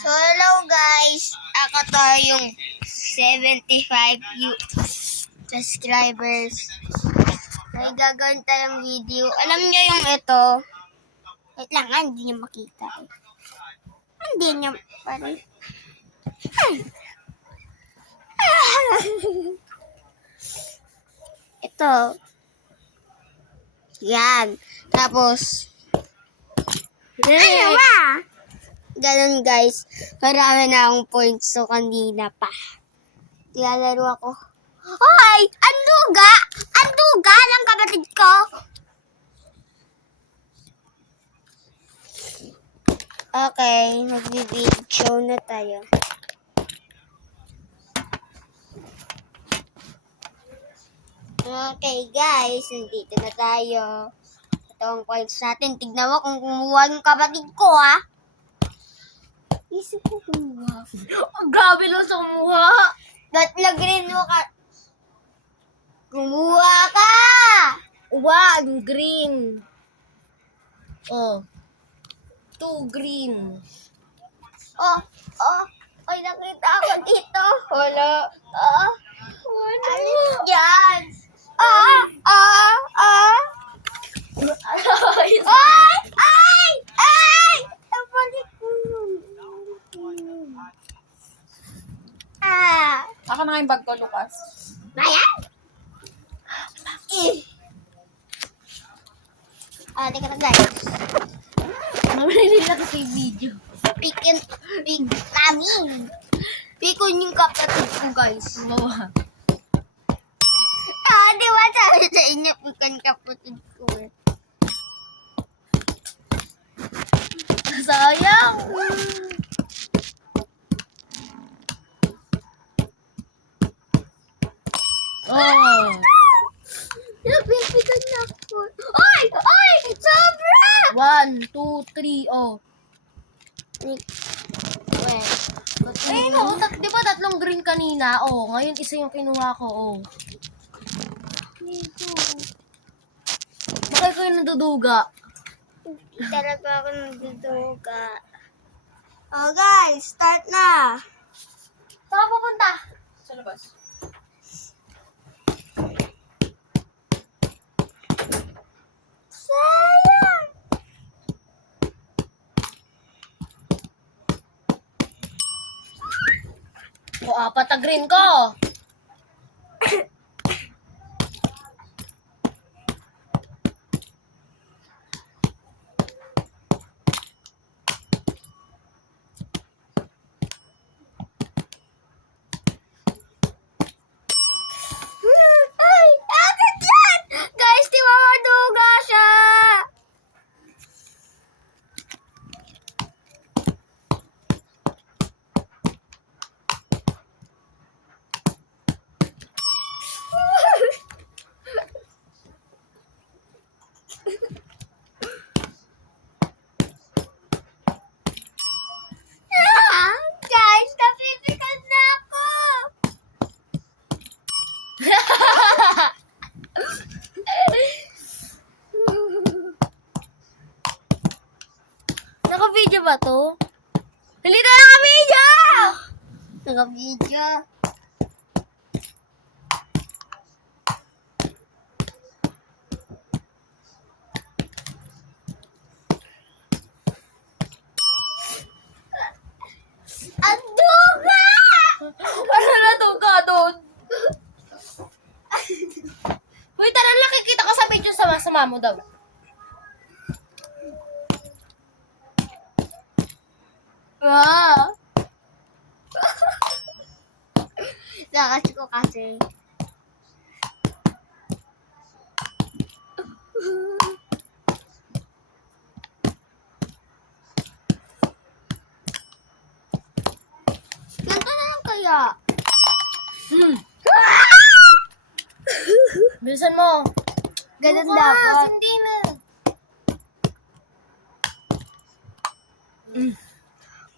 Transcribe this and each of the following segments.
So, hello guys. Ako to yung 75 subscribers. May gagawin tayong video. Alam niyo yung ito. Wait lang, hindi niyo makita. Hindi niyo pare. Ito. Yan. Tapos, ano ba? Ganun guys. Marami na akong points so kanina pa. Nilalaro ako. Hoy! Anduga! Anduga lang kapatid ko! Okay, mag-video na tayo. Okay guys, nandito na tayo. Ito ang points natin. Tignan mo kung kumuha yung kapatid ko ha. Isip ko kumuha. Grabe lang sa kumuha. Lagrin mo ka. Kumuha ka! One green. Oh. Two green. Oh. Ay, nakita ako dito. Wala. Ano? Alis yan. Ay! Napalik ko yun. Ako na nga yung bag ko, Lucas. Bayan? Teka na guys. Mamili lang kasi yung video. Pick namin. Pikon yung kapatid ko guys. Mawa. Di ba sabi sa inyo, pikon kapatid ko eh. Sayang. Oh. Napipikan na ako. Ay! Sobra! 1, 2, 3, oh. Wait. Eh, no, di ba tatlong green kanina? Oh, ngayon isa yung kinuha ko, oh. Bakit ko yung naduduga? Hindi talaga ako nagduduga. Oh guys, start na. Saan ka pupunta? Sa labas. Sayang! O, apat na green ko. Ay! Agad yan! Guys, di ba maduga siya? Guys, napipikan na ako! Naka-video ba to? Hindi na naka-video! Naka-video. Anduga! Ano na to ka doon? Uy, tara, nakikita ko sa video sama-sama mo daw. Wow! Lakas ko kasi. Ganito na lang kaya. Bilisan mo. Ganun Lucas, dapat. hindi na.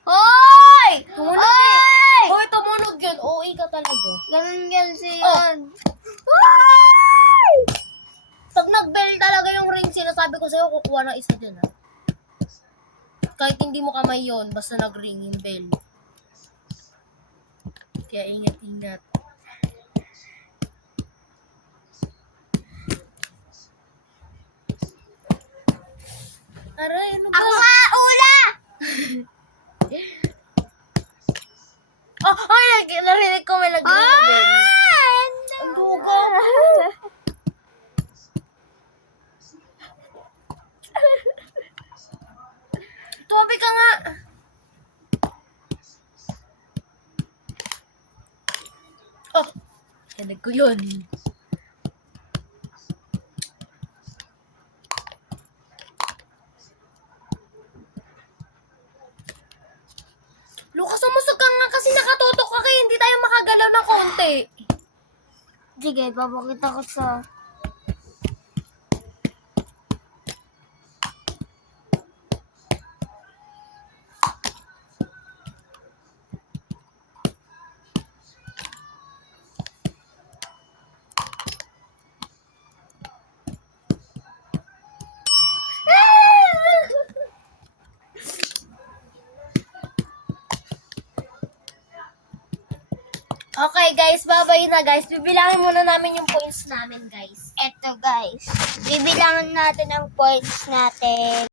Hoy! Tumunog Hoy! eh. Hoy, tumunog yun. OA ka talaga. Ganun yan siya. Hoy! Pag nag-bell talaga yung ring, sinasabi ko sa'yo, kukuha ng isa dyan, ha? Kahit hindi mo kamay yon, basta nag-ring yung bell. Kaya ingat-ingat. Aray, ano ba? Ako nga, ula! Oh, ay, narinig ko may nag-ring na bell. Ang duga. Tumabi ka nga. Oh, helag ko yun. Lucas, umusog ka nga kasi nakatutok ka kaya hindi tayo makagalaw ng konti. Sige, papakita ko sa... Okay guys, bye-bye na guys. Bibilangin muna namin yung points namin guys. Eto guys, bibilangan natin ang points natin.